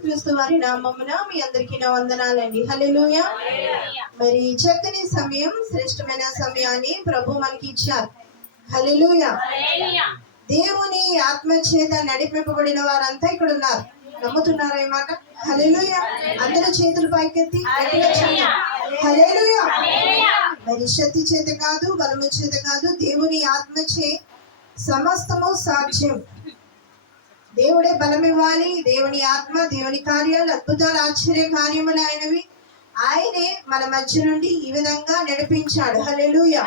క్రీస్తు వారి నామమున మీ అందరికీ నా వందనాలండి. హల్లెలూయా. మరి చక్కని సమయం, శ్రేష్టమైన సమయాన్ని ప్రభు మనకి ఇచ్చారు. హల్లెలూయా. దేవుని ఆత్మ చేత నడిపింపబడిన వారంతా ఇక్కడ ఉన్నారు. నమ్ముతున్నారా ఈ మాట? హల్లెలూయా. అందరూ చేతులు పైకెత్తి హల్లెలూయా. మరి శక్తి చేత కాదు, బలము చేత కాదు, దేవుని ఆత్మ చే సమస్తము సాధ్యం. దేవుడే బలం ఇవ్వాలి. దేవుని ఆత్మ, దేవుని కార్యాలు, అద్భుతాలు, ఆశ్చర్య కార్యములు ఆయనవి. ఆయనే మన మధ్య నుండి ఈ విధంగా నడిపించాడు. హల్లెలూయా.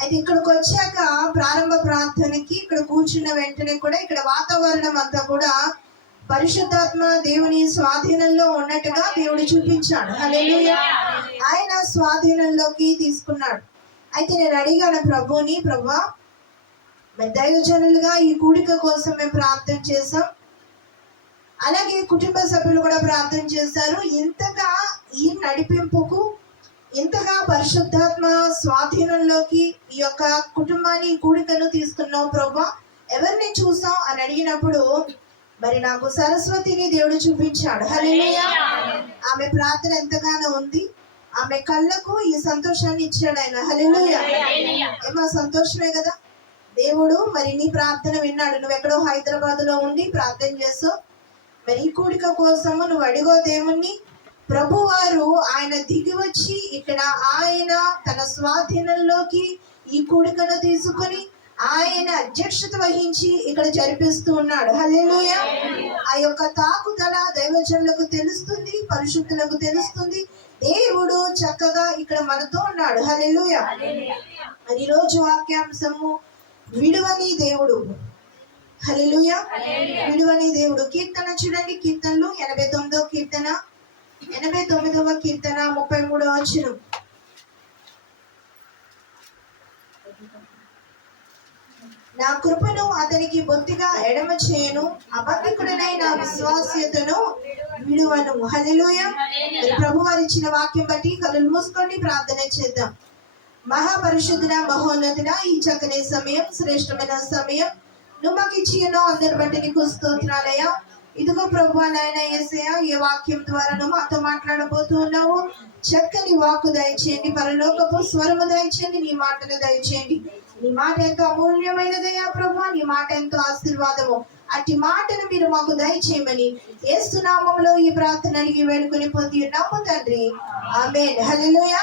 అయితే ఇక్కడికి వచ్చాక ప్రారంభ ప్రార్థనకి ఇక్కడ కూర్చున్న వెంటనే కూడా ఇక్కడ వాతావరణం అంతా కూడా పరిశుద్ధాత్మ దేవుని స్వాధీనంలో ఉన్నట్టుగా దేవుడు చూపించాడు. హల్లెలూయా. ఆయన స్వాధీనంలోకి తీసుకున్నాడు. అయితే నేను అడిగాను ప్రభుని, ప్రభువా మరి దైవజనులుగా ఈ కూడిక కోసం మేము ప్రార్థన చేసాం, అలాగే కుటుంబ సభ్యులు కూడా ప్రార్థన చేశారు. ఇంతగా ఈ నడిపింపుకు, ఇంతగా పరిశుద్ధాత్మ స్వాధీనంలోకి ఈ యొక్క కుటుంబాన్ని, ఈ కూడికను తీసుకున్నాం ప్రభువా, ఎవరిని చూసాం అని అడిగినప్పుడు మరి నాకు సరస్వతిని దేవుడు చూపించాడు. హల్లెలూయా. ఆమె ప్రార్థన ఎంతగానో ఉంది. ఆమె కళ్ళకు ఈ సంతోషాన్ని ఇచ్చాడు ఆయన. హల్లెలూయా. ఏమో సంతోషమే కదా. దేవుడు మరి నీ ప్రార్థన విన్నాడు. నువ్వు ఎక్కడో హైదరాబాద్ లో ఉండి ప్రార్థన చేస్తావు. మరి ఈ కూడిక కోసము నువ్వు అడిగో దేవుణ్ణి. ప్రభు వారు ఆయన దిగి వచ్చి ఇక్కడ ఆయన తన స్వాధీనంలోకి ఈ కూడికను తీసుకొని ఆయన అధ్యక్షత వహించి ఇక్కడ జరిపిస్తూ ఉన్నాడు. హల్లెలూయా. ఆ యొక్క తాకుదల దైవజనులకు తెలుస్తుంది, పరిశుద్ధులకు తెలుస్తుంది. దేవుడు చక్కగా ఇక్కడ మనతో ఉన్నాడు. హల్లెలూయా. మరి ఈరోజు వాక్యాంశము విడువని దేవుడు. హల్లెలూయా. విడువని దేవుడు. కీర్తన చూడండి, కీర్తనలు 89వ కీర్తన, 89వ కీర్తన 33వ వచనం. నా కృపను అతనికి బొత్తిగా ఎడమ చేయను, అబద్ధికుడనై నా విశ్వాస్యతను విడువను. హల్లెలూయా. ప్రభు వారు ఇచ్చిన వాక్యం బట్టి కళ్ళు మూసుకొని ప్రార్థన చేద్దాం. మహాపరిశుద్ధుడ, మహోన్నతుడ, ఈ చక్కని సమయం, శ్రేష్టమైన సమయం నువ్వు మాకు ఇచ్చినో అందరి బట్టి నీకు స్తోత్రాలయ్యా. ఇదిగో ప్రభు నాయన యేసయ్యా, ఏ వాక్యం ద్వారా నువ్వు మాతో మాట్లాడబోతూ ఉన్నావు. చక్కని వాక్కు దయచేయండి, పరలోకపు స్వరము దయచేయండి, నీ మాటను దయచేయండి. నీ మాట ఎంతో అమూల్యమైనదయ్యా ప్రభు, నీ మాట ఎంతో ఆశీర్వాదము. అట్టి మాటను మీరు మాకు దయచేయమని యేసు నామములో ఈ ప్రార్థన అడిగి వేడుకొని పొంది ఉన్నాము తండ్రి. ఆమేన్. హల్లెలూయా.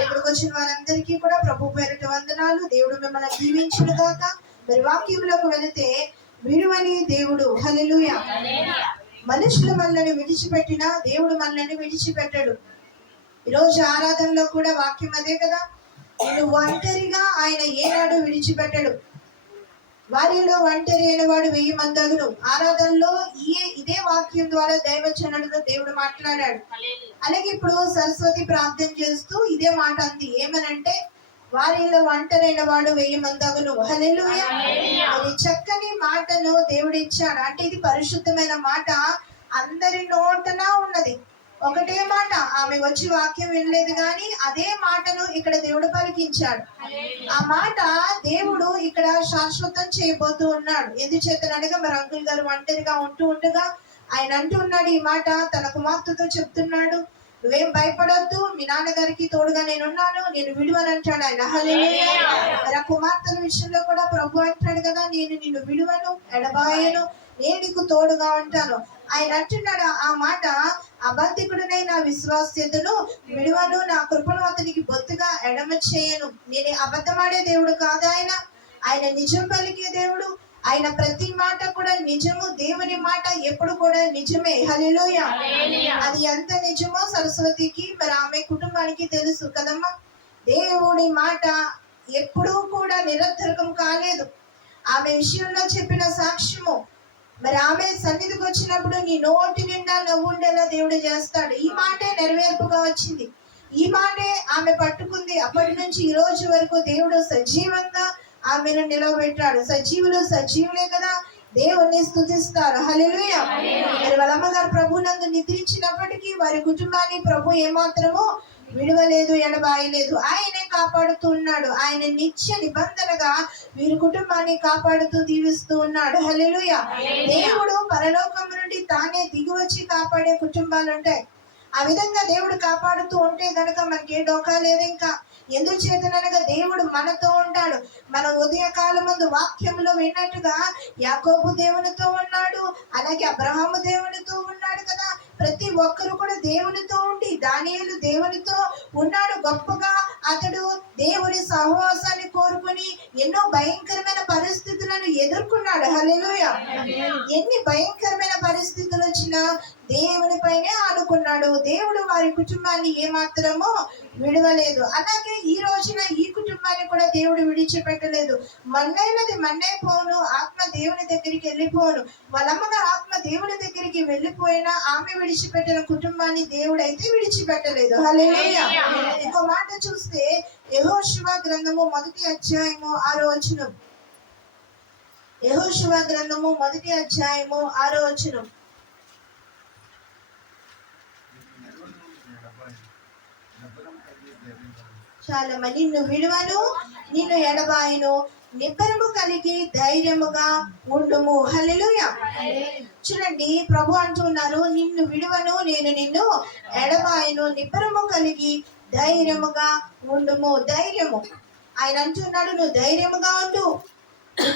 ఇక్కడికి వచ్చిన వారందరికీ కూడా ప్రభు పేరిట వందనాలు. దేవుడు మిమ్మల్ని దీవించును గాక. మరి వాక్యంలోకి వెళితే విడువని దేవుడు. హల్లెలూయా. మనుషులు మనల్ని విడిచిపెట్టినా దేవుడు మనల్ని విడిచిపెట్టడు. ఈరోజు ఆరాధనలో కూడా వాక్యం అదే కదా. నేను ఒంటరిగా ఆయన ఏనాడు విడిచిపెట్టడు. వారిలో ఒంటరి అయిన వాడు 1000 మంది అగును. ఆరాధనలో ఇదే వాక్యం ద్వారా దైవజనులతో దేవుడు మాట్లాడాడు. అలాగే ఇప్పుడు సరస్వతి ప్రార్థన చేస్తూ ఇదే మాట అంది. ఏమనంటే వారిలో ఒంటరైన వాడు 1000 మంది అగును. హల్లెలూయా. అది చక్కని మాటను దేవుడు ఇచ్చాడు. అంటే ఇది పరిశుద్ధమైన మాట, అందరి నోటన ఉన్నది. ఒకటే మాట, ఆమె వచ్చి వాక్యం వినలేదు కానీ అదే మాటను ఇక్కడ దేవుడు పలికించాడు. ఆ మాట దేవుడు ఇక్కడ శాశ్వతం చేయబోతూ ఉన్నాడు. ఎందుచేతనగా మరి అంకుల్ గారు ఒంటరిగా ఉంటూ ఉండగా ఆయన అంటూ ఉన్నాడు ఈ మాట తన కుమార్తెతో చెప్తున్నాడు. నువ్వేం భయపడొద్దు, మీ నాన్నగారికి తోడుగా నేనున్నాను, నేను విడువని అంటాడు ఆయన. హల్లెలూయా. మరి ఆ కుమార్తెల విషయంలో కూడా ప్రభు అంటాడు కదా, నేను నిన్ను విడువను, ఎడబాయను, నేను నీకు తోడుగా ఉంటాను. ఆయన అంటున్నాడు ఆ మాట, అబద్ధికుడనై నా విశ్వాస్యతను విడువను, నా కృపను అతనికి బొత్తుగా ఎడమ చేయను. నేను అబద్ధమాడే దేవుడు కాదు ఆయన. ఆయన నిజం పలికే దేవుడు. ఆయన ప్రతి మాట కూడా నిజము. దేవుని మాట ఎప్పుడు కూడా నిజమే. హల్లెలూయా. అది ఎంత నిజమో సరస్వతికి మరి ఆమె కుటుంబానికి తెలుసు కదమ్మా. దేవుడి మాట ఎప్పుడూ కూడా నిరర్థకం కాలేదు. ఆమె విషయంలో చెప్పిన సాక్ష్యము మరి ఆమె సన్నిధికి వచ్చినప్పుడు నీ నోటి నిండా నవ్వు ఉండేలా దేవుడు చేస్తాడు. ఈ మాటే నెరవేర్పుగా వచ్చింది. ఈ మాటే ఆమె పట్టుకుంది. అప్పటి నుంచి ఈ రోజు వరకు దేవుడు సజీవంగా ఆమెను నిలవబెట్టాడు. సజీవులు సజీవులే కదా, దేవుణ్ణి స్తుతిస్తారు. హల్లెలూయా. మరి వాళ్ళ అమ్మగారు ప్రభునందు నిద్రించినప్పటికీ వారి కుటుంబాన్ని ప్రభు ఏమాత్రము విడవలేదు, ఎడబాయలేదు. ఆయనే కాపాడుతున్నాడు. ఆయన నిత్య నిబంధనగా వీరి కుటుంబాన్ని కాపాడుతూ దీవిస్తూ ఉన్నాడు. హల్లెలూయా. దేవుడు పరలోకం నుండి తానే దిగివచ్చి కాపాడే కుటుంబాలు ఉంటాయి. ఆ విధంగా దేవుడు కాపాడుతూ ఉంటే గనక మనకి ఏ డోకా లేదు. ఇంకా ఎందుచేతనగా దేవుడు మనతో ఉంటాడు. మన ఉదయకాలం ముందు వాక్యంలో విన్నట్టుగా యాకోబు దేవునితో ఉన్నాడు, అలాగే అబ్రహాము దేవునితో ఉన్నాడు కదా. ప్రతి ఒక్కరు కూడా దేవునితో ఉండి, దానియేలు దేవునితో ఉన్నాడు. గొప్పగా అతడు దేవుని సహవాసాన్ని కోరుకుని ఎన్నో భయంకరమైన పరిస్థితులను ఎదుర్కొన్నాడు. హల్లెలూయా. ఎన్ని భయంకరమైన పరిస్థితులు వచ్చినా దేవునిపైనే ఆనుకున్నాడు. దేవుడు వారి కుటుంబాన్ని ఏమాత్రమో విడవలేదు. అలాగే ఈ రోజున ఈ కుటుంబాన్ని కూడా దేవుడు విడిచిపెట్టలేదు. మన్నైనది మన్నైపోను, ఆత్మ దేవుని దగ్గరికి వెళ్ళిపోను. వాళ్ళమ్మగారు ఆత్మ దేవుని దగ్గరికి వెళ్ళిపోయినా ఆమె విడిచిపెట్టిన కుటుంబాన్ని దేవుడు అయితే విడిచిపెట్టలేదు. హల్లెలూయా. ఇంకో మాట చూస్తే యెహోషువ గ్రంథము 1వ అధ్యాయము 6వ వచనం. యెహోషువ గ్రంథము 1వ అధ్యాయము 6వ వచనం. చాలమ్మ. నిన్ను విడువను, నిన్ను ఎడబాయను, నిబ్బరము కలిగి ధైర్యముగా ఉండుము. హల్లెలూయా. చూడండి, ప్రభు అంటున్నారు, నిన్ను విడువను, నేను నిన్ను ఎడబాయను, నిబ్బరము కలిగి ధైర్యముగా ఉండుము. ధైర్యము. ఆయన అంటున్నాడు, నువ్వు ధైర్యముగా ఉండు.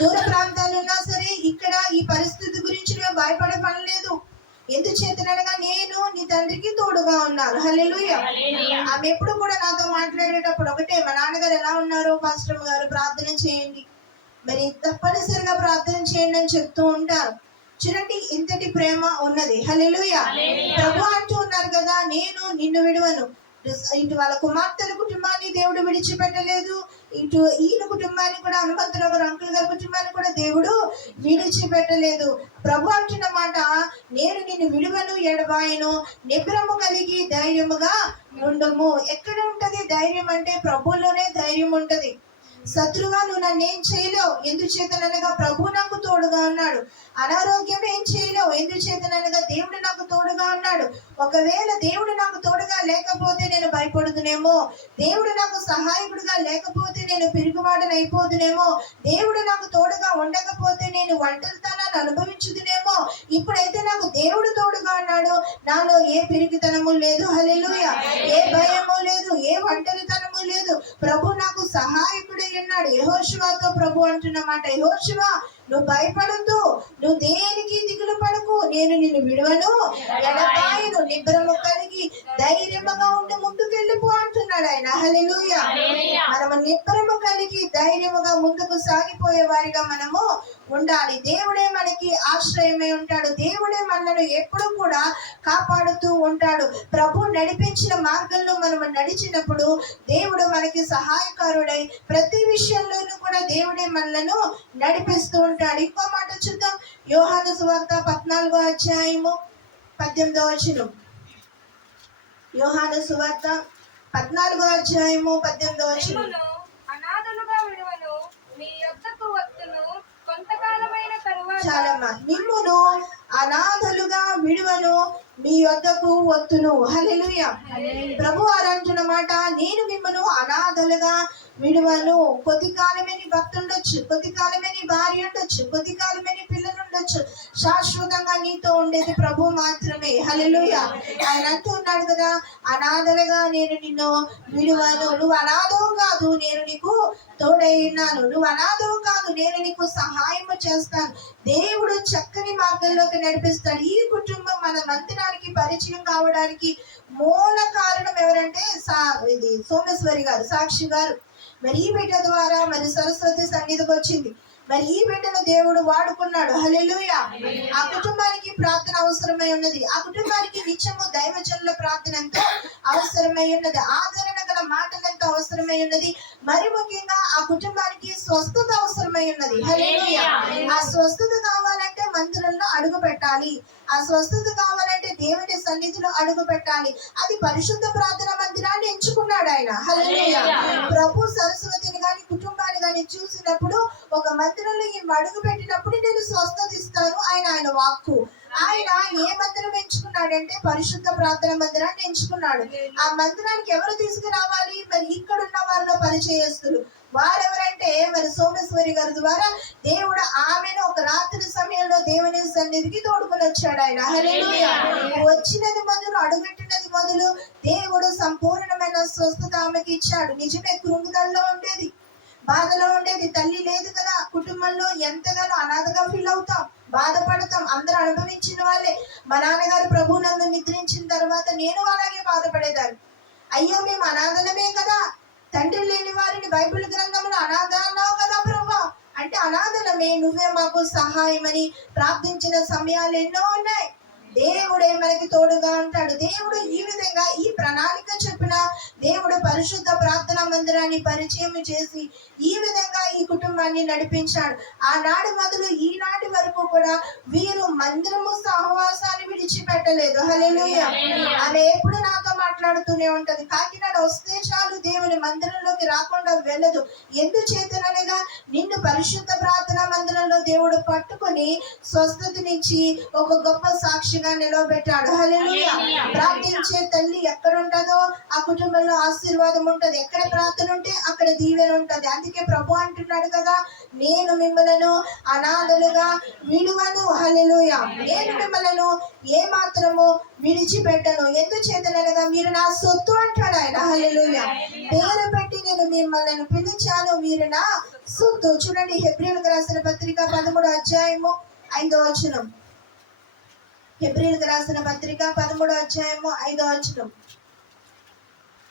దూర ప్రాంతాలు ఉన్నా సరే ఇక్కడ ఈ పరిస్థితి గురించి నువ్వు భయపడే పని లేదు. ఎందుచేతనగా నేను నీ తండ్రికి తోడుగా ఉన్నాను. హల్లెలూయా. ఆమె ఎప్పుడు కూడా నాతో మాట్లాడేటప్పుడు ఒకటే, మా నాన్నగారు ఎలా ఉన్నారో పాస్టర్ గారు ప్రార్థన చేయండి, మరి తప్పనిసరిగా ప్రార్థన చేయండి అని చెప్తూ ఉంటారు. చూడండి, ఇంతటి ప్రేమ ఉన్నది. హల్లెలూయా. ప్రభు అంటూ ఉన్నారు కదా, నేను నిన్ను విడువను. ఇటు వాళ్ళ కుమార్తెల కుటుంబాన్ని దేవుడు విడిచిపెట్టలేదు, ఇటు ఈయన కుటుంబాన్ని కూడా, హనుమంతుల గారు అంకుల్ గారి కుటుంబాన్ని కూడా దేవుడు విడిచిపెట్టలేదు. ప్రభు అంటున్న మాట, నేను నిన్ను విడువను, ఎడబాయను, నిబ్బరము కలిగి ధైర్యముగా ఉండుము. ఎక్కడ ఉంటది ధైర్యం అంటే ప్రభులోనే ధైర్యం ఉంటది. శత్రువా, నువ్వు నన్ను ఏం చేయలేవు. ఎందుచేతనగా ప్రభు నాకు తోడుగా ఉన్నాడు. అనారోగ్యం ఏం చేయలేవు. ఎందుచేతనగా దేవుడు నాకు తోడుగా ఉన్నాడు. ఒకవేళ దేవుడు నాకు తోడుగా లేకపోతే నేను భయపడుతునేమో, దేవుడు నాకు సహాయకుడుగా లేకపోతే నేను పిరుగువాడని అయిపోతునేమో, దేవుడు నాకు తోడుగా ఉండకపోతే నేను ఒంటరితనాన్ని అనుభవించుదునేమో. ఇప్పుడైతే నాకు దేవుడు తోడుగా ఉన్నాడు. నాలో ఏ పిరిగితనము లేదు. హల్లెలూయా. ఏ భయము లేదు, ఏ ఒంటరితనము లేదు. ప్రభు నాకు సహాయకుడై ఉన్నాడు. యెహోషువతో ప్రభు అంటున్న మాట, యెహోషువ, నువ్వు భయపడద్దు, నువ్వు దేనికి దిగులు పడకు, నేను నిన్ను విడువను, ఎడబాయను, నిబ్బరము కలిగి ధైర్యముగా ఉండి ముందుకెళ్ళిపో అంటున్నాడు ఆయన. హల్లెలూయా. మనము నిబ్బరము కలిగి ధైర్యముగా ముందుకు సాగిపోయే వారిగా మనము ఉండాలి. దేవుడే మనకి ఆశ్రయమై ఉంటాడు. దేవుడే మనల్ని ఎప్పుడు కూడా కాపాడుతూ ఉంటాడు. ప్రభు నడిపించిన మార్గంలో మనము నడిచినప్పుడు దేవుడు మనకి సహాయకారుడై ప్రతి విషయంలోనూ కూడా దేవుడే మనలను నడిపిస్తూ ఉంటాడు. ఇంకో మాట చూద్దాం, యోహాను సువార్త 14వ అధ్యాయము 18వ వచనం. యోహాను సువార్త 14వ అధ్యాయము 18వ వచనం. అనాథలుగా విడువను, మీ యొద్దకు వత్తును, కొంతకాలమైన తరువాత. చాలమ్మా. మిమ్మును అనాథలుగా విడువను, మీ యొద్దకు వత్తును. హల్లెలూయా. ప్రభు వారు అంటున్న మాట, నేను మిమ్మను అనాథలుగా విడువను. కొద్ది కాలమే నీ భర్త ఉండొచ్చు, కొద్ది కాలమే నీ భార్య ఉండొచ్చు, కొద్ది కాలమే నీ పిల్లలు ఉండొచ్చు. శాశ్వతంగా నీతో ఉండేది ప్రభు మాత్రమే. హల్లెలూయా. ఆయన అంటూ ఉన్నాడు కదా, అనాథలుగా నేను నిన్ను విడువను. నువ్వు అనాథవు కాదు, నేను నీకు తోడై ఉన్నాను. నువ్వు అనాథవు కాదు, నేను నీకు సహాయం చేస్తాను. దేవుడు చక్కని మార్గంలోకి నడిపిస్తాడు. ఈ కుటుంబం మన మందిరానికి పరిచయం కావడానికి మూల కారణం ఎవరంటే ఇది సోమేశ్వరి గారు, సాక్షి గారు. మరి ఈ బిడ్డ ద్వారా మరి సరస్వతి సన్నిధికి వచ్చింది. మరి ఈ బిడ్డను దేవుడు వాడుకున్నాడు. హల్లెలూయా. ఆ కుటుంబానికి ప్రార్థన అవసరమై ఉన్నది. ఆ కుటుంబానికి నిత్యము దైవజనుల ప్రార్థన ఎంతో అవసరమై ఉన్నది. ఆదరణ గల మాటలు ఎంతో అవసరమై ఉన్నది. మరి ముఖ్యంగా ఆ కుటుంబానికి స్వస్థత అవసరమై ఉన్నది. హల్లెలూయా. ఆ స్వస్థత కావాలంటే మందిరంలో అడుగు పెట్టాలి. ఆ స్వస్థత కావాలంటే దేవుని సన్నిధిలో అడుగు పెట్టాలి. అది పరిశుద్ధ ప్రార్థన మందిరాన్ని ఎంచుకున్నాడు ఆయన. హల్లెలూయా. ప్రభు సరస్వతిని గాని కుటుంబాన్ని గాని చూసినప్పుడు, ఒక మందిరంలో ఈ అడుగు పెట్టినప్పుడు నేను స్వస్థత ఇస్తాను ఆయన వాక్కు. ఆయన ఏ మందిరం ఎంచుకున్నాడంటే పరిశుద్ధ ప్రార్థన మందిరాన్ని ఎంచుకున్నాడు. ఆ మందిరానికి ఎవరు తీసుకురావాలి? మరి ఇక్కడ ఉన్న వారిలో పరిచయస్తులు. వారెవరంటే మరి సోమేశ్వరి గారి ద్వారా దేవుడు ఆమెను ఒక రాత్రి సమయంలో దేవుని సన్నిధికి తోడుకొని వచ్చాడు ఆయన. హల్లెలూయా. వచ్చినది మొదలు, అడుగెట్టినది మొదలు దేవుడు సంపూర్ణమైన స్వస్థత ఆమెకి ఇచ్చాడు. నిజమే, కృంగుదల్లో ఉండేది, బాధలో ఉండేది, తల్లి లేదు కదా, కుటుంబంలో ఎంతగానో అనాథగా ఫీల్ అవుతాం, బాధపడతాం. అందరూ అనుభవించిన వాళ్ళే. మా నాన్నగారు ప్రభు నందు నిద్రించిన తర్వాత నేను అలాగే బాధపడేదాన్ని. అయ్యో మేము అనాథలమే కదా, తండ్రి లేని వారిని బైబిల్ గ్రంథంలో అనాథ అన్నావు కదా ప్రభా అంటే, అనాథలమే, నువ్వే మాకు సహాయమని ప్రార్థించిన సమయాలు ఎన్నో ఉన్నాయి. దేవుడే మనకి తోడుగా ఉంటాడు. దేవుడు ఈ విధంగా ఈ ప్రణాళిక చెప్పిన దేవుడు పరిశుద్ధ ప్రార్థనా మందిరాన్ని పరిచయం చేసి ఈ విధంగా ఈ కుటుంబాన్ని నడిపించాడు. ఆనాడు మొదలు ఈనాటి వరకు కూడా వీరు మందిరము సహవాసాన్ని విడిచిపెట్టలేదు. హల్లెలూయా. ఆమె ఎప్పుడు నాతో మాట్లాడుతూనే ఉంటది. కాకినాడ వస్తే చాలు దేవుని మందిరంలోకి రాకుండా వెళ్ళదు. ఎందుచేతనగా నిన్ను పరిశుద్ధ ప్రార్థనా మందిరంలో దేవుడు పట్టుకొని స్వస్థతనిచ్చి ఒక గొప్ప సాక్షిగా నిలవబెట్టాడు. హల్లెలూయా. ప్రార్థించే తల్లి ఎక్కడ ఉంటుందో ఆ కుటుంబంలో ఆశీర్వాదం ఉంటది. ఎక్కడ ప్రార్థన ఉంటే అక్కడ దీవెన ఉంటది. అందుకే ప్రభు అంటున్నాడు కదా, నేను మిమ్మలను అనాథలుగా విడువను. హల్లెలూయా. నేను మిమ్మలను ఏ మాత్రము విడిచిపెట్టను. ఎందుచేతనగా మీరు నా సొత్తు అంటాడు ఆయన. హల్లెలూయా. పేరు పెట్టి నేను మిమ్మల్ని పిలిచాను, మీరు నా సొత్తు. చూడండి, హెబ్రీయులకు రాసిన పత్రిక 13వ అధ్యాయము 5వ వచనం. హెబ్రీయులకు రాసిన పత్రిక 13వ అధ్యాయము 5వ వచనం.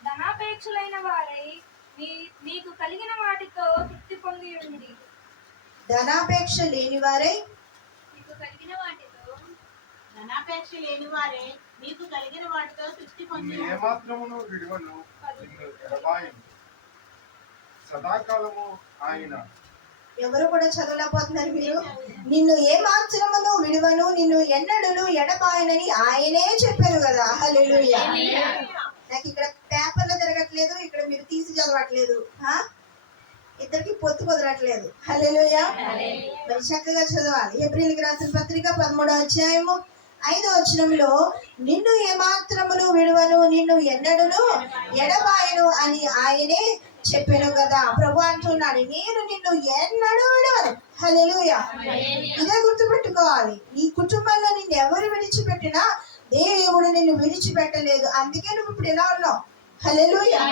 ధనాపేక్షలైన వారై మీకు కలిగిన వాటితో తృప్తి పొంది ఉండి. ధనాపేక్ష లేని వారై మీకు కలిగిన వాటితో ధనాపేక్ష లేని వారే మీకు కలిగిన వాటితో తృప్తి పొంది నిన్ను ఏమాత్రమును విడువను, నిన్ను ఎడబాయను. సదాకాలము ఆయన. ఎవరు కూడా చదవలేకపోతున్నారు మీరు. నిన్ను ఏ మాత్రమును విడువను, నిన్ను ఎన్నడను ఎడబాయనని ఆయనే చెప్పారు కదా. హల్లెలూయా. నాకు ఇక్కడ పేపర్లో తిరగట్లేదు, ఇక్కడ మీరు తీసి చదవట్లేదు, ఇద్దరికి పొత్తు కుదరట్లేదు. హల్లెలూయా. మరి చక్కగా చదవాలి. హెబ్రీయులకు రాసిన పత్రిక 13వ అధ్యాయము 5వ వచనంలో నిన్ను ఏమాత్రమును విడువను, నిన్ను ఎన్నడను ఎడబాయను అని ఆయనే చెప్పాను కదా. ప్రభు అంటున్నాడు, నేను నిన్ను ఎన్నడూ విడవను. హల్లెలూయా. ఇదే గుర్తుపెట్టుకోవాలి. నీ కుటుంబంలో నిన్ను ఎవరు విడిచిపెట్టినా దేవుడు నిన్ను విడిచిపెట్టలేదు. అందుకే నువ్వు ఇప్పుడు ఎలా ఉన్నావు. హల్లెలూయా.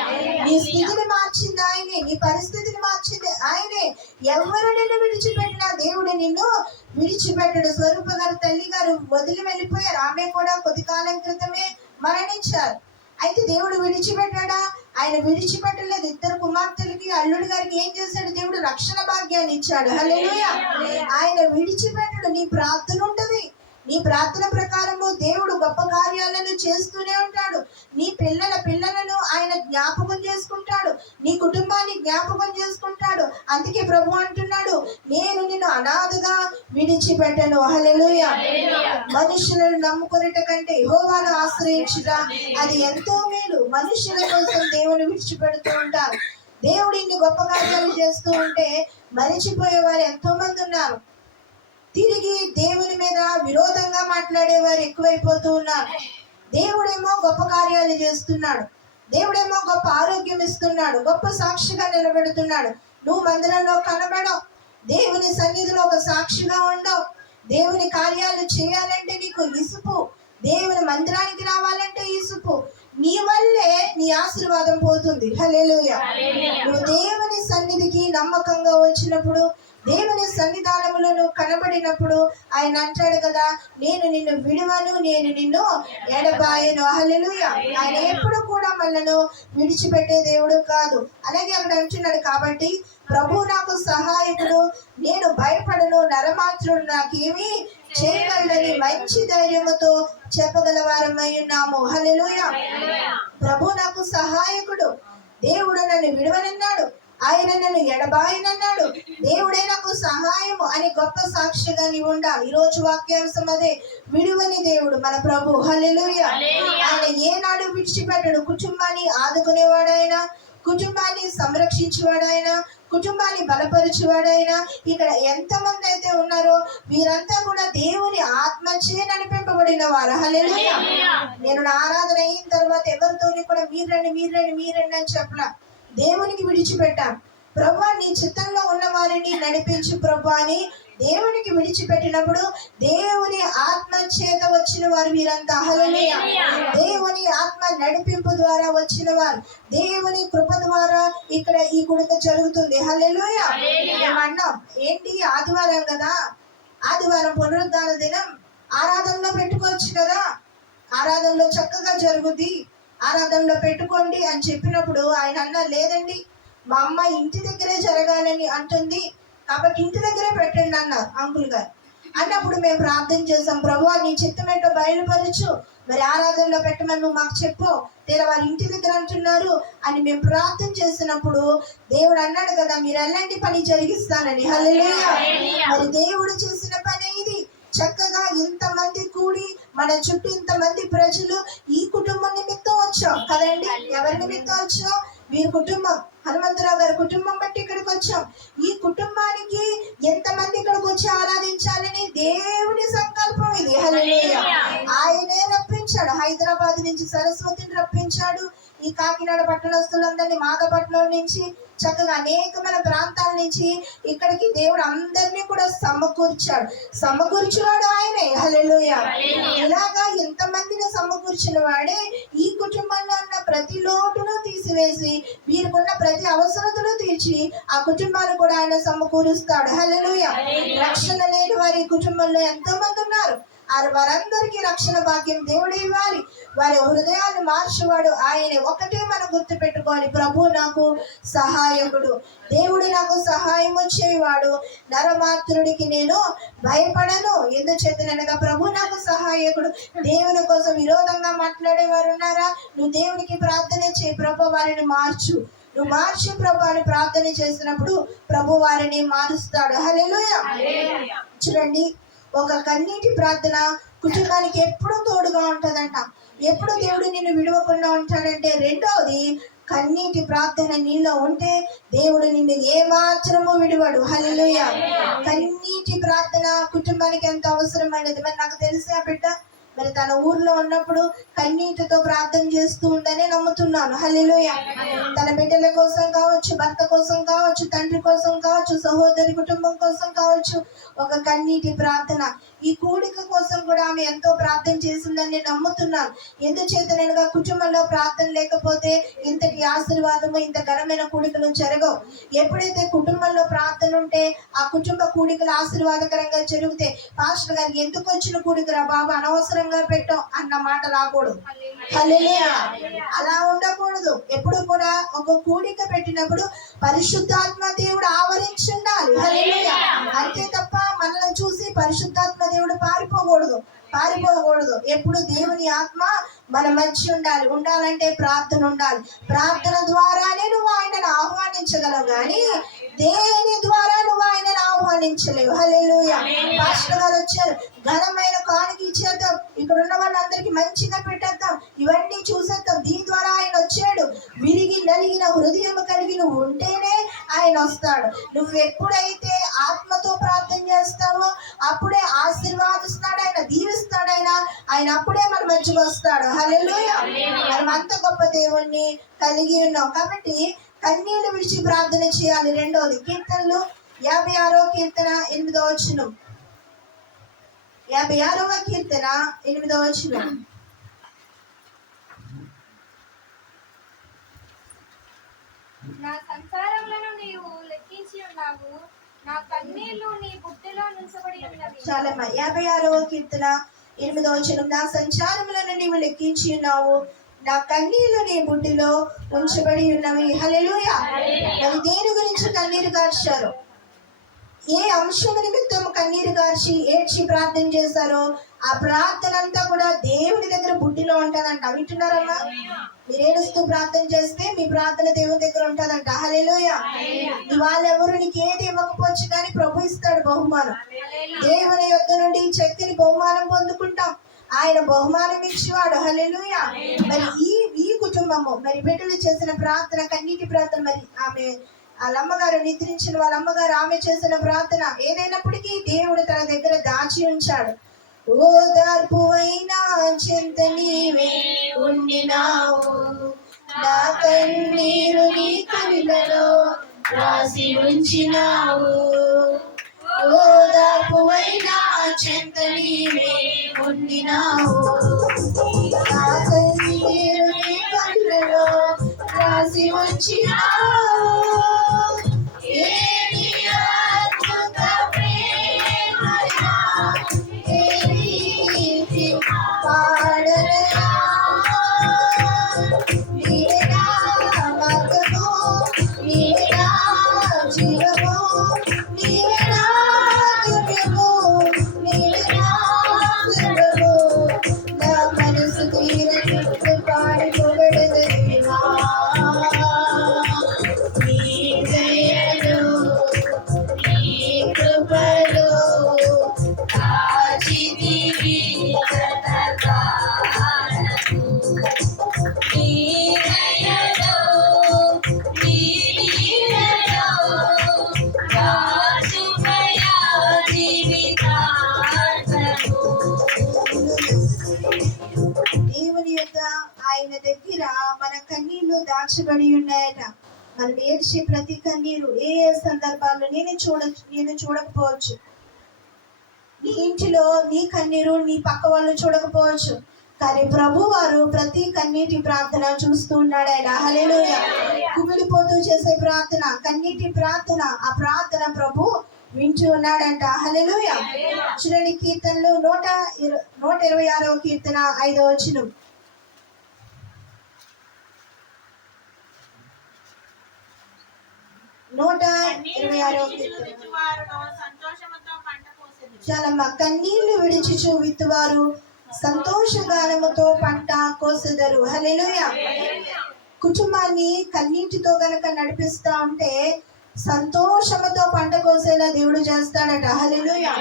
నీ స్థితిని మార్చింది ఆయనే, నీ పరిస్థితిని మార్చింది ఆయనే. ఎవరు నిన్ను విడిచిపెట్టినా దేవుడు నిన్ను విడిచిపెట్టడు. స్వరూప గారు తల్లి గారు వదిలి వెళ్ళిపోయారు. ఆమె కూడా కొద్ది కాలం క్రితమే మరణించారు. అయితే దేవుడు విడిచిపెట్టాడా? ఆయన విడిచిపెట్టలేదు. ఇద్దరు కుమార్తెలకి అల్లుడి గారికి ఏం చేశాడు? దేవుడు రక్షణ భాగ్యాన్ని ఇచ్చాడు. హల్లెలూయా. ఆయన విడిచిపెట్టడు. నీ ప్రార్థన ఉంటది. నీ ప్రార్థన ప్రకారము దేవుడు గొప్ప కార్యాలను చేస్తూనే ఉంటాడు. నీ పిల్లలను ఆయన జ్ఞాపకం చేసుకుంటాడు. నీ కుటుంబాన్ని జ్ఞాపకం చేసుకుంటాడు. అందుకే ప్రభు అంటున్నాడు, నేను నిన్ను అనాథగా విడిచిపెట్టను. హల్లెలూయా. మనుషులను నమ్ముకునేట కంటే యెహోవాను ఆశ్రయించుట అది ఎంతో మేలు. మనుషుల కోసం దేవుని విడిచిపెడుతూ ఉంటారు. దేవుడు ఇన్ని గొప్ప కార్యాలు చేస్తూ ఉంటే మరిచిపోయేవారు ఎంతో మంది ఉన్నారు. తిరిగి దేవుని మీద విరోధంగా మాట్లాడేవారు ఎక్కువైపోతూ ఉన్నారు. దేవుడేమో గొప్ప కార్యాలు చేస్తున్నాడు. దేవుడేమో గొప్ప ఆరోగ్యం ఇస్తున్నాడు. గొప్ప సాక్షిగా నిలబెడుతున్నాడు. నువ్వు మందిరంలో కనబడవు. దేవుని సన్నిధిలో ఒక సాక్షిగా ఉండవు. దేవుని కార్యాలు చేయాలంటే నీకు ఇసుపు. దేవుని మందిరానికి రావాలంటే ఇసుపు. నీ వల్లే నీ ఆశీర్వాదం పోతుంది. హల్లెలూయా. నువ్వు దేవుని సన్నిధికి నమ్మకంగా వచ్చినప్పుడు, దేవుని సన్నిధానములను కనబడినప్పుడు ఆయన అంటాడు కదా, నేను నిన్ను విడువను, నేను నిన్ను ఎడబాయను. హల్లెలూయా. ఆయన ఎప్పుడు కూడా మనను విడిచిపెట్టే దేవుడు కాదు. అలాగే అక్కడ అంటున్నాడు, కాబట్టి ప్రభు నాకు సహాయకుడు, నేను భయపడను, నరమాత్రుడు నాకేమీ చేయగలడని మంచి ధైర్యముతో చెప్పగలవారమై ఉన్నాము. హల్లెలూయా. ప్రభు నాకు సహాయకుడు, దేవుడు నన్ను విడువనన్నాడు, ఆయన నన్ను ఎడబాయనన్నాడు, దేవుడే నాకు సహాయము అని గొప్ప సాక్షిగా నీవు ఉండాలి. ఈ రోజు వాక్యాంశం అదే, విడువని దేవుడు మన ప్రభు. హల్లెలూయా. ఆయన ఏనాడు విడిచిపెట్టడు. కుటుంబాన్ని ఆదుకునేవాడైనా, కుటుంబాన్ని సంరక్షించేవాడైనా, కుటుంబాన్ని బలపరచువాడైనా ఇక్కడ ఎంతమంది అయితే ఉన్నారో వీరంతా కూడా దేవుని ఆత్మచే నడిపింపబడిన వారు. హల్లెలూయా. నేను నా ఆరాధన అయిన తర్వాత ఎవరితోని కూడా మీరండి అని చెప్పలా. దేవునికి విడిచిపెట్టాను. ప్రభువా నీ చిత్తంలో ఉన్న వారిని నడిపించు ప్రభు అని దేవునికి విడిచిపెట్టినప్పుడు దేవుని ఆత్మ చేత వచ్చిన వారు వీరంతా. హల్లెలూయా. దేవుని ఆత్మ నడిపింపు ద్వారా వచ్చిన వారు, దేవుని కృప ద్వారా ఇక్కడ ఈ గుడిక జరుగుతుంది. హల్లెలూయా. మేమన్నాం ఏంటి ఆదివారం కదా, ఆదివారం పునరుద్ధాన దినం ఆరాధనలో పెట్టుకోవచ్చు కదా, ఆరాధనలో చక్కగా జరుగుద్ది, ఆరాధనలో పెట్టుకోండి అని చెప్పినప్పుడు ఆయన అన్నా లేదండి మా అమ్మ ఇంటి దగ్గరే జరగాలని అంటుంది కాబట్టి ఇంటి దగ్గరే పెట్టండి అన్నారు అంకుల్ గారు. అన్నప్పుడు మేము ప్రార్థన చేసాం, ప్రభువా నీ చిత్తం ఏంటో బయలుపరచు, మరి ఆరాధనలో పెట్టమని నువ్వు మాకు చెప్పు, లేదా వారి ఇంటి దగ్గర అంటున్నారు అని మేము ప్రార్థన చేసినప్పుడు దేవుడు అన్నాడు కదా మీరు ఎలాంటి పని జరిగిస్తానని. హల్లెలూయా. మరి దేవుడు చేసిన పని ఇది. చక్కగా ఇంతమంది కూడి మన చుట్టూ ఇంతమంది ప్రజలు ఈ కుటుంబం నిమిత్తం వచ్చాం కదండి. ఎవరి నిమిత్తం వచ్చాం? వీరి కుటుంబం, హనుమంతరావు గారి కుటుంబం బట్టి ఇక్కడికి వచ్చాం. ఈ కుటుంబానికి ఎంతమంది ఇక్కడికి వచ్చి ఆరాధించాలని దేవుని సంకల్పం ఇది. హల్లెలూయా. ఆయనే రప్పించాడు, హైదరాబాద్ నుంచి సరస్వతిని రప్పించాడు, ఈ కాకినాడ పట్టణస్తులందరినీ మాదపట్నం నుంచి చక్కగా అనేకమైన ప్రాంతాల నుంచి ఇక్కడికి దేవుడు అందరినీ కూడా సమకూర్చువాడు ఆయనే. హల్లెలూయా. ఇలాగా ఎంతమందిని సమకూర్చిన వాడే ఈ కుటుంబంలో ఉన్న ప్రతి లోటును తీసివేసి వీరికున్న ప్రతి అవసరతను తీర్చి ఆ కుటుంబాన్ని కూడా ఆయన సమకూరుస్తాడు. హల్లెలూయా. రక్షణ లేని వారి కుటుంబంలో ఎంతో మంది ఉన్నారు. వారందరికీ రక్షణ భాగ్యం దేవుడు ఇవ్వాలి, వారి హృదయాన్ని మార్చేవాడు ఆయనే. ఒకటే మనం గుర్తు పెట్టుకోవాలి, ప్రభు నాకు సహాయకుడు, దేవుడు నాకు సహాయం చేయవాడు, నరమాత్రుడికి నేను భయపడను. ఎందుచేతనగా ప్రభు నాకు సహాయకుడు. దేవుని కోసం విరోధంగా మాట్లాడేవారు ఉన్నారా? నువ్వు దేవునికి ప్రార్థన చేయి, ప్రభు వారిని మార్చు, నువ్వు మార్చు ప్రభు అని ప్రార్థన చేసినప్పుడు ప్రభు వారిని మారుస్తాడు. హల్లెలూయా. చూడండి, ఒక కన్నీటి ప్రార్థన కుటుంబానికి ఎప్పుడు తోడుగా ఉంటుందంట. ఎప్పుడు దేవుడు నిన్ను విడవకుండా ఉంటాడంటే, రెండవది కన్నీటి ప్రార్థన నీలో ఉంటే దేవుడు నిన్ను ఏ మాత్రము విడివాడు. హల్లెలూయా. కన్నీటి ప్రార్థన కుటుంబానికి ఎంత అవసరమైనది. మరి నాకు తెలిసే బిడ్డ మరి తన ఊర్లో ఉన్నప్పుడు కన్నీటితో ప్రార్థన చేస్తూ ఉందనే నమ్ముతున్నాను. హల్లెలూయా. తన బిడ్డల కోసం కావచ్చు, భర్త కోసం కావచ్చు, తండ్రి కోసం కావచ్చు, సహోదరి కుటుంబం కోసం కావచ్చు, ఒక కన్నీటి ప్రార్థన. ఈ కూడిక కోసం కూడా ఆమె ఎంతో ప్రార్థన చేసిందని నేను నమ్ముతున్నాను. ఎందుచేతనగా కుటుంబంలో ప్రార్థన లేకపోతే ఇంతటి ఆశీర్వాదము, ఇంత ఘనమైన కూడికలు జరగవు. ఎప్పుడైతే కుటుంబంలో ప్రార్థన ఉంటే ఆ కుటుంబ కూడికలు ఆశీర్వాదకరంగా జరిగితే, పాస్టర్ గారికి ఎందుకు వచ్చిన కూడికరా బాబు అనవసరంగా పెట్టాం అన్న మాట రాకూడదు. హల్లెలూయా. అలా ఉండకూడదు. ఎప్పుడు కూడా ఒక కూడిక పెట్టినప్పుడు పరిశుద్ధాత్మ దేవుడు ఆవరించి ఉండాలి. హల్లెలూయా. అంతే తప్ప మనల్ని చూసి పరిశుద్ధాత్మ దేవుడు పారిపోకూడదు. ఎప్పుడు దేవుని ఆత్మ మన మధ్య ఉండాలంటే ప్రార్థన ఉండాలి. ప్రార్థన ద్వారానే నువ్వు ఆయనను ఆహ్వానించగలవు, కానీ దేని ద్వారా నువ్వు ఆయనను ఆహ్వానించలేవు. హల్లెలూయా. పాస్టర్ గారు వచ్చారు, ఘనమైన కానుక ఇచ్చేద్దాం, ఇక్కడ ఉన్న వాళ్ళందరికీ మంచిగా పెట్టేద్దాం, ఇవన్నీ చూసేద్దాం, దీని ద్వారా ఆయన వచ్చాడు. విరిగి నలిగిన హృదయం కలిగి నువ్వు ఉంటేనే ఆయన వస్తాడు. నువ్వు ఎప్పుడైతే ఆత్మతో ప్రార్థన చేస్తావో అప్పుడే ఆశీర్వాదిస్తాడు ఆయన, దీవిస్తాడు ఆయన అప్పుడే మన మధ్యలో వస్తాడు. హల్లెలూయా. మనం అంత గొప్ప దేవుణ్ణి కలిగి ఉన్నాం కాబట్టి కన్నీళ్లు విడిచి ప్రార్థన చేయాలి. రెండవది కీర్తనలు 56వ కీర్తన 8వ వచనం. 56వ కీర్తన 8వ వచనం. నా సంసారములను నీవు లెక్కించి ఉన్నావు, నా కన్నీళ్లు నీ బుట్టలో నుంచబడి ఉన్నవి. చాలమ్మా. 56వ కీర్తన 8వ వచనం. నా సంచారములను నీవు లెక్కించి ఉన్నావు, నా కన్నీళ్లు నీ బుడ్డిలో ఉంచబడి ఉన్నవి. హల్లెలూయా. మరి దేని గురించి కన్నీరు కార్చారు? ఏ అంశం నిమిత్తం కన్నీరు కార్చి ఏడ్చి ప్రార్థన చేశారో ఆ ప్రార్థన అంతా కూడా దేవుని దగ్గర బుడ్డిలో ఉంటదంట. వింటున్నారమ్మా? మీరు ఏడుస్తూ ప్రార్థన చేస్తే మీ ప్రార్థన దేవుని దగ్గర ఉంటదంట. హల్లెలూయా. వాళ్ళెవరు నీకు ఏది ఇవ్వకపోవచ్చు కానీ ప్రభు ఇస్తాడు బహుమానం. దేవుని యొద్ద నుండి చక్కని బహుమానం పొందుకుంటాం, ఆయన బహుమానం ఇచ్చేవాడు. హల్లెలూయా. మరి ఈ కుటుంబము మరి బిడ్డలు చేసిన ప్రార్థన కన్నీటి ప్రార్థన, మరి ఆమె వాళ్ళ అమ్మగారు నిద్రించిన వాళ్ళ అమ్మగారు ఆమె చేసిన ప్రార్థన ఏదైనప్పటికీ దేవుడు తన దగ్గర దాచి ఉంచాడు. ఓదార్పువైనా చెంత నీవే ఉండినావు, నా కన్నీరు నీ కవిలలో రాసి ఉంచినావు. ఓదార్పువైనా చెంత నీవే ఉండినావు, నా కన్నీరు నీ కవిలలో రాసి ఉంచినావు. ఏమి అద్భుత ప్రేమయా, ఏ రీతి పాడనయా. నీవే నా మార్గము, నీవే నా జీవము, నీవే నా గమ్యము, నీవే నా సర్వము. నా మనసు తీరనిట్టు పాడి పొగడెదనేవా. నీ దయలో, నీ కృపలో కాచితివి సదాకాలము. నీ దయలో, నీ లీలలో కాచుమయా జీవితాంతము. దేవుని యొక్క ఆయన దగ్గర మన కన్నీళ్లు దాచబడి ఉన్నాయట. మనం ఏడ్చే ప్రతి కన్నీరు ఏ ఏ సందర్భాల్లో నేను చూడకపోవచ్చు. నీ ఇంటిలో నీ కన్నీరు నీ పక్క వాళ్ళు చూడకపోవచ్చు, కానీ ప్రభు వారు ప్రతి కన్నీటి ప్రార్థన చూస్తూ ఉన్నాడు ఆయన. హల్లెలూయా. కుమిలిపోతూ చేసే ప్రార్థన, కన్నీటి ప్రార్థన, ఆ ప్రార్థన ప్రభు వింటూ ఉన్నాడంట. హల్లెలూయా. చూడండి కీర్తనలు 126వ కీర్తన 5వ వచనం. 126వ కీర్తన. సంతోషముతో పంట కోసెదరు. చాలమ్మా. కన్నీళ్లు విడిచి విత్తువారు సంతోషగానముతో పంట కోసెదరు. హల్లెలూయా. కుటుంబాన్ని కన్నీటితో గనక నడిపిస్తా ఉంటే సంతోషముతో పంట కోసేలా దేవుడు చేస్తాడట. హల్లెలూయా.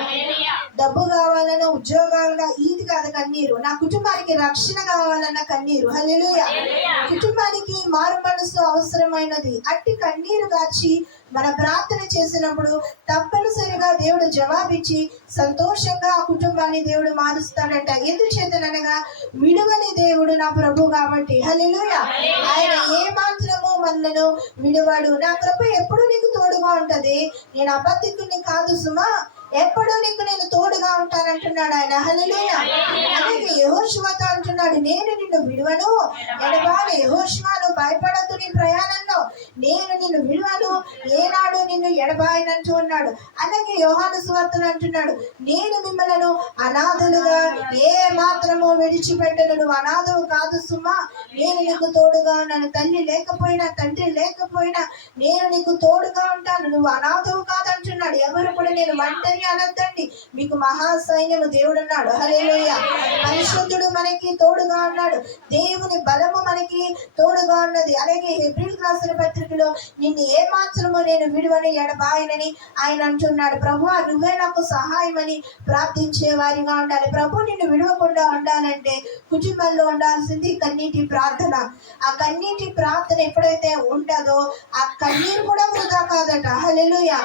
డబ్బు కావాలన్న, ఉద్యోగాలుగా ఇది కాదు కన్నీరు. నా కుటుంబానికి రక్షణ కావాలన్న కన్నీరు. హల్లెలూయా. కుటుంబానికి మారు మనసు అవసరమైనది. అట్టి కన్నీరు గాచి మన ప్రార్థన చేసినప్పుడు తప్పనిసరిగా దేవుడు జవాబిచ్చి సంతోషంగా ఆ కుటుంబాన్ని దేవుడు మారుస్తాడట. ఎందుచేతనగా విడువని దేవుడు నా ప్రభు కాబట్టి. హల్లెలూయా. ఆయన ఏ మాత్రము మనలను విడువాడు. నా కృప ఎప్పుడు నీకు తోడుగా ఉంటది, నేను అబద్ధికుని కాదు సుమా, ఎప్పుడూ నీకు నేను తోడుగా ఉంటానంటున్నాడు ఆయన. హల్లెలూయా. అలాగే యెహోషువతో అంటున్నాడు, నేను నిన్ను విడువను, ఎడబాను. యెహోషువను భయపడద్దు, నీ ప్రయాణంలో నేను నిన్ను విడువను, ఏనాడు నిన్ను ఎడబాయనంటూ ఉన్నాడు. అలాగే యోహాను సువార్తలో అంటున్నాడు, నేను మిమ్మలను అనాథులుగా ఏ మాత్రము విడిచిపెట్టను, నువ్వు అనాథువు కాదు సుమా, నేను నీకు తోడుగా ఉన్నాను. తల్లి లేకపోయినా తండ్రి లేకపోయినా నేను నీకు తోడుగా ఉంటాను, నువ్వు అనాథువు కాదంటున్నాడు. ఎవరు కూడా నేను ఒంటరి అనొద్దండి, మీకు మహాసైన్యము దేవుడు ఉన్నాడు. హల్లెలూయా. పరిశుద్ధుడు మనకి తోడుగా ఉన్నాడు, దేవుని బలము మనకి తోడుగా ఉన్నది. అలాగే హెబ్రీయులకు రాసిన పత్రికలో నిన్ను ఏ మాత్రము నేను విడువని ఎడబాయనని ఆయన అంటున్నాడు. ప్రభువా నువ్వే నాకు సహాయమని ప్రార్థించే వారిగా ఉండాలి. ప్రభు నిన్ను విడవకుండా ఉండాలంటే కుటుంబంలో ఉండాల్సింది కన్నీటి ప్రార్థన. ఆ కన్నీటి ప్రార్థన ఎప్పుడైతే ఉంటుందో ఆ కన్నీరు కూడా వృధా కాదట. హల్లెలూయా.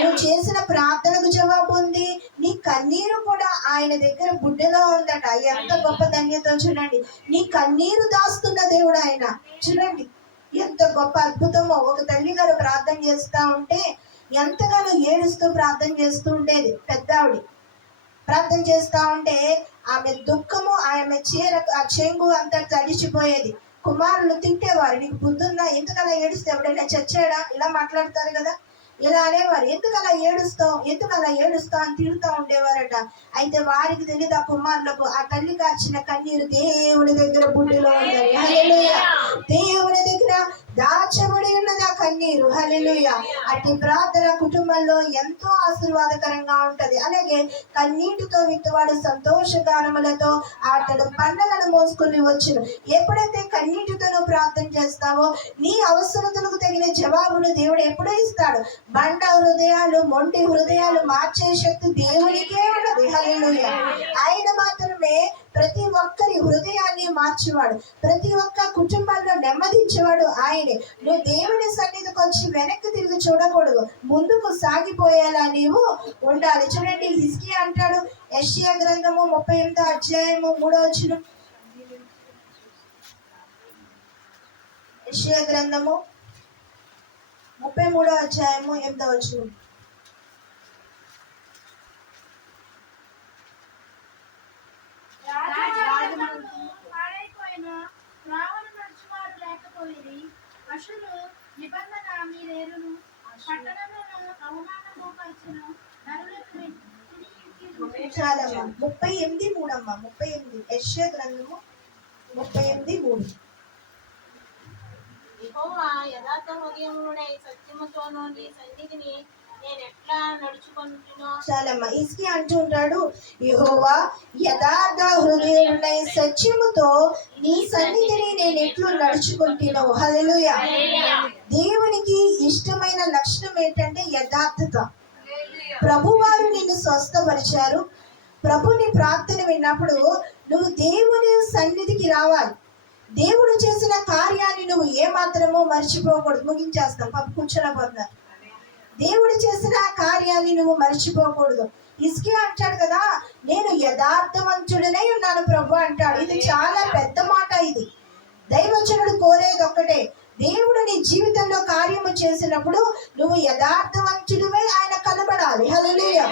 నువ్వు చేసిన ప్రార్థనకు జవాబు ఉంది, నీ కన్నీరు కూడా ఆయన దగ్గర బుడ్డలో ఉందట. ఎంత గొప్ప ధన్యత చూడండి. నీ కన్నీరు దాస్తున్న దేవుడు ఆయన. చూడండి ఎంత గొప్ప అద్భుతమో. ఒక తల్లి గారు ప్రార్థన చేస్తా ఉంటే ఎంతగానో ఏడుస్తూ ప్రార్థన చేస్తూ ఉండేది. పెద్దావిడి ప్రార్థన చేస్తా ఉంటే ఆమె దుఃఖము, ఆమె చీర ఆ చెంగు అంతా తడిచిపోయేది. కుమారులు తిట్టేవారు, నీకు బుద్ధుందా, ఎందుకలా ఏడుస్తే, ఎవడైనా చచ్చాడా, ఇలా మాట్లాడతారు కదా, ఇలా అనేవారు. ఎందుకలా ఏడుస్తావు అని తిడుతూ ఉండేవారట. అయితే వారికి తెలియదు ఆ కుమారులకు ఆ తల్లి కార్చిన కన్నీరు దేవుని దగ్గర బుడ్డిలో ఉందని. హల్లెలూయా. దేవుని దగ్గర దాచబడి ఉన్నది ఆ కన్నీరు. హల్లెలూయా. అట్టి ప్రార్థన కుటుంబంలో ఎంతో ఆశీర్వాదకరంగా ఉంటది. అలాగే కన్నీటితో విత్తువాడు సంతోషగానములతో అతడు పంటలను మోసుకొని వచ్చును. ఎప్పుడైతే కన్నీటితో నువ్వు ప్రార్థన చేస్తావో నీ అవసరతలకు తగిన జవాబును దేవుడు ఎప్పుడూ ఇస్తాడు. బండ హృదయాలు, మొండి హృదయాలు మార్చే శక్తి దేవునికే ఉన్నది. హల్లెలూయా. ఆయన మాత్రమే ప్రతి ఒక్కరి హృదయాన్ని మార్చేవాడు, ప్రతి ఒక్క కుటుంబాల్లో నెమ్మదించేవాడు ఆయనే. నువ్వు దేవుని సన్నిధికి వచ్చి వెనక్కి తిరిగి చూడకూడదు, ముందుకు సాగిపోయేలా నీవు ఉండాలి. చూడండి, హిజ్కియా అంటాడు, యెషయా గ్రంథము 38వ అధ్యాయము 3వ వచనం. యెషయా గ్రంథము 33వ అధ్యాయము 8వ వచనం. పాడైపోయిన త్రావను నడుచువారు లేకపోయిరి, అశులు నిబంధన మీరేరును, పట్టణములను అవమానము పరిచిన నరులకు చాలమ్మా, 38:3 అమ్మా, 38 యెషయా గ్రంథము 38:3. యెహోవా యథార్థ హృదయమునై సత్యముతోను నీ సన్నిధిని నేను ఎట్లా నడుచుకుంటున్నా. చాలమ్మా, హిజ్కియా అంటూ ఉంటాడు, యెహోవా యథార్థ హృదయుడై సత్యముతో నీ సన్నిధిని నేను ఎట్లు నడుచుకుంటున్నాను. హల్లెలూయా. దేవునికి ఇష్టమైన లక్షణం ఏంటంటే యథార్థత. ప్రభువారు నిన్ను స్వస్థపరిచారు. ప్రభుని ప్రార్థన విన్నప్పుడు నువ్వు దేవుని సన్నిధికి రావాలి. దేవుడు చేసిన కార్యాన్ని నువ్వు ఏమాత్రమో మర్చిపోకూడదు. ముగించేస్తాం, పాప కూర్చోలేకపోతున్నారు. దేవుడు చేసిన కార్యాన్ని నువ్వు మర్చిపోకూడదు. హిజ్కియా అంటాడు కదా, నేను యథార్థవంతుడనే ఉన్నాను ప్రభు అంటాడు. ఇది చాలా పెద్ద మాట. ఇది దైవజనుడు కోరేది ఒక్కటే, దేవుడు నీ జీవితంలో కార్యము చేసినప్పుడు నువ్వు యథార్థవంతుడివై ఆయన కనబడాలి. హల్లెలూయా.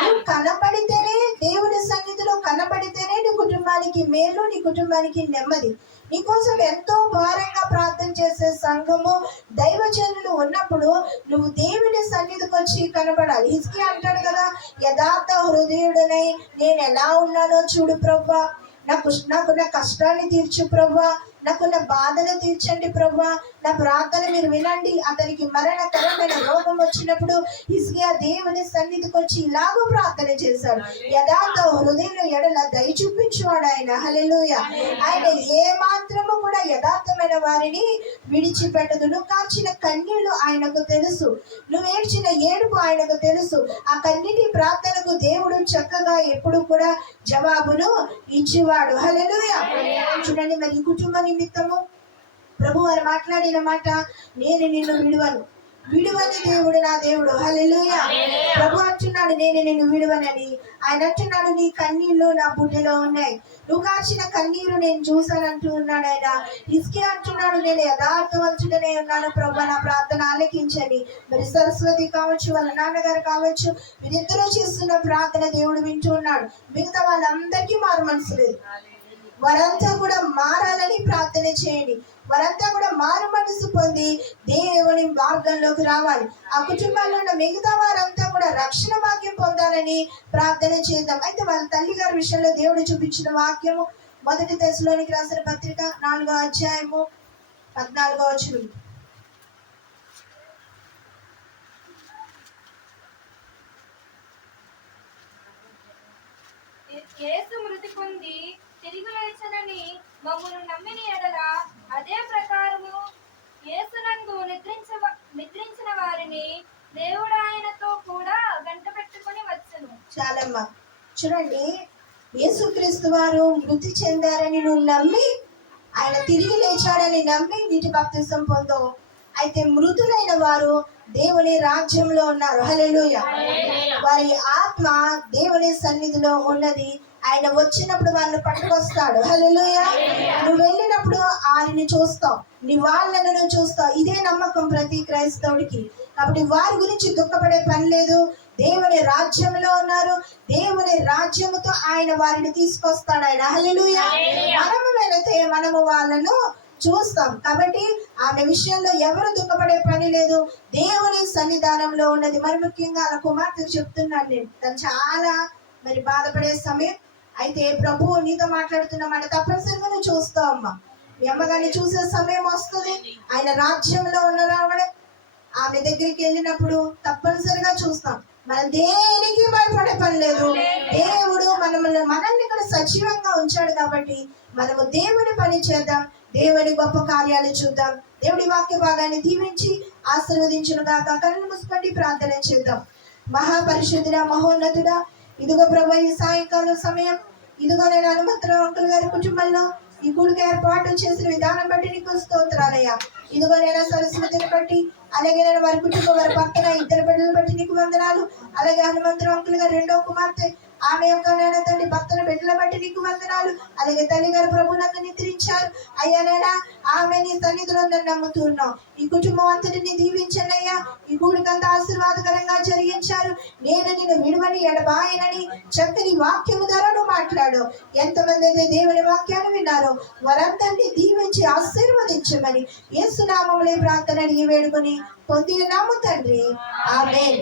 నువ్వు కనబడితేనే, దేవుడి సన్నిధిలో కనబడితేనే నీ కుటుంబానికి మేలు, నీ కుటుంబానికి నెమ్మది. నీకోసం ఎంతో భారంగా ప్రార్థన చేసే సంఘము, దైవజనులు ఉన్నప్పుడు నువ్వు దేవుని సన్నిధికి వచ్చి కనబడాలి. హిజ్కియా అంటాడు కదా, యథార్థ హృదయుడనై నేను ఎలా ఉన్నానో చూడు ప్రభా, నాకున్న కష్టాన్ని తీర్చు ప్రభా, నాకున్న బాధను తీర్చండి ప్రభా, నా ప్రార్థన మీరు వినండి. అతనికి మరణకరమైన రోగం వచ్చినప్పుడు హిజ్కియా దేవుని సన్నిధికి వచ్చి ఇలాగూ ప్రార్థన చేశాడు. యథార్థ హృదయం ఎడల దయ చూపించువాడు ఆయన. హల్లెలూయా. ఆయన ఏ మాత్రము కూడా యథార్థమైన వారిని విడిచిపెట్టదు. నువ్వు కాచిన కన్నీళ్లు ఆయనకు తెలుసు, నువ్వు ఏడ్చిన ఏడుపు ఆయనకు తెలుసు. ఆ కన్నీటి ప్రార్థనకు దేవుడు చక్కగా ఎప్పుడు కూడా జవాబును ఇచ్చేవాడు. హల్లెలూయా. చూడండి, మరి కుటుంబ నిమిత్తము ప్రభు వారు మాట్లాడిన మాట, నేను నిన్ను విడువని దేవుడు నా దేవుడు. హల్లెలూయా. ప్రభు అంటున్నాడు, నేను నిన్ను విడువనని. ఆయన అంటున్నాడు, నీ కన్నీళ్లు నా బుడ్డలో ఉన్నాయి, నువ్వు కాచిన కన్నీరు నేను చూశానంటూ ఉన్నాడు ఆయన. హిజ్కియా అంటున్నాడు, నేను యథార్థవంతుడనే ఉన్నాను ప్రభు, నా ప్రార్థన ఆలకించని. మరి సరస్వతి కావచ్చు, వాళ్ళ నాన్నగారు కావచ్చు, వీరిద్దరూ చేస్తున్న ప్రార్థన దేవుడు వింటూ ఉన్నాడు. మిగతా వాళ్ళందరికీ మారు మనసు లేదు. వారంతా కూడా మారాలని ప్రార్థన చేయండి. వారంతా కూడా మారు మనసు పొంది దేవుని మార్గంలోకి రావాలి. ఆ కుటుంబాల్లో ఉన్న మిగతా వారంతా కూడా రక్షణ భాగ్యం పొందాలని ప్రార్థన చేద్దాం. అయితే వాళ్ళ తల్లి గారి విషయంలో దేవుడు చూపించిన వాక్యము 1 తెస్సలోనికి రాసిన పత్రిక 4వ అధ్యాయము 14వ వచనం. యేసు మృతి పొంది తిరిగి లేచనని మమ్మును నమ్మిన ఎడల అదే ప్రకారము యేసునందు నిద్రించిన వారిని దేవుడు ఆయనతో కూడా వెంట పెట్టుకుని వచ్చును. చాలమ్మా, చూడండి, యేసుక్రీస్తు వారు మృతి చెందారని నువ్వు నమ్మి, ఆయన తిరిగి లేచాడని నమ్మి నీటి బాప్తిసం పొందవు. అయితే మృతులైన వారు దేవుని రాజ్యంలో ఉన్నారు. హల్లెలూయా. వారి ఆత్మ దేవుని సన్నిధిలో ఉన్నది. ఆయన వచ్చినప్పుడు వాళ్ళని పట్టుకొస్తాడు. హల్లెలూయా. నువ్వు వెళ్ళినప్పుడు ఆయన్ని చూస్తావు, నీ వాళ్ళను నువ్వు చూస్తావు. ఇదే నమ్మకం ప్రతి క్రైస్తవుడికి. కాబట్టి వారి గురించి దుఃఖపడే పని లేదు. దేవుని రాజ్యంలో ఉన్నారు, దేవుని రాజ్యముతో ఆయన వారిని తీసుకొస్తాడు ఆయన. హల్లెలూయా. మనము వెళితే మనము వాళ్ళను చూస్తాం. కాబట్టి ఆమె విషయంలో ఎవరు దుఃఖపడే పని లేదు, దేవుని సన్నిధానంలో ఉన్నది. మరి ముఖ్యంగా అలా కుమార్తె చెప్తున్నాను నేను, తను చాలా మరి బాధపడే సమయం. అయితే ప్రభువు నీతో మాట్లాడుతున్నమాట, తప్పనిసరిగా నువ్వు చూస్తావు అమ్మా. మీ అమ్మగారిని చూసే సమయం వస్తుంది, ఆయన రాజ్యంలో ఉన్నరావడం. ఆమె దగ్గరికి వెళ్ళినప్పుడు తప్పనిసరిగా చూస్తాం. మనం దేనికి భయపడే పని లేదు. దేవుడు మనల్ని ఇక్కడ సజీవంగా ఉంచాడు కాబట్టి మనము దేవుని పని చేద్దాం, దేవుని గొప్ప కార్యాలు చూద్దాం. దేవుడి వాక్య భాగాన్ని దీవించి ఆశీర్వదించును గాక. కళ్ళు మూసుకొని ప్రార్థన చేద్దాం. మహాపరిశుద్ధుడా, మహోన్నతుడా, ఇదిగో ప్రభు, ఈ సాయంకాలం సమయం ఇదిగో నేను హనుమంతరావు అంకుల్ గారి కుటుంబంలో ఈ గుడికి ఏర్పాటు చేసిన విధానం బట్టి నీకు స్తోత్రాలయ్యా. ఇదిగో నేను సరస్వతిని బట్టి, అలాగే నేను వారి కుటుంబం, వారి పక్కన ఇద్దరు బిడ్డలు బట్టి నీకు వందనాలు. అలాగే హనుమంతరావు అంకుల్ గారు రెండో కుమార్తె, ఆమె యొక్క నేను తండ్రి భక్తుల బిడ్డల బట్టి నీకు వందనాలు. అలాగే తల్లి గారు ప్రభువులకు నిద్రించారు అయ్యా. నేనా ఆమె నీ సన్నిధిలో నమ్ముతున్నాం. ఈ కుటుంబం అంతటిని దీవించండి అయ్యా. ఈ కూడికంత ఆశీర్వాదకరంగా జరిగించారు. నేను నిన్ను విడువని ఎడబాయనని చక్కని వాక్యము ద్వారా నువ్వు మాట్లాడు. ఎంతమంది అయితే దేవుని వాక్యాన్ని విన్నారో వారందరినీ దీవించి ఆశీర్వదించమని యేసు నామములో ప్రార్థన అడిగి వేడుకొని పొంది నాము తండ్రి. ఆమేన్.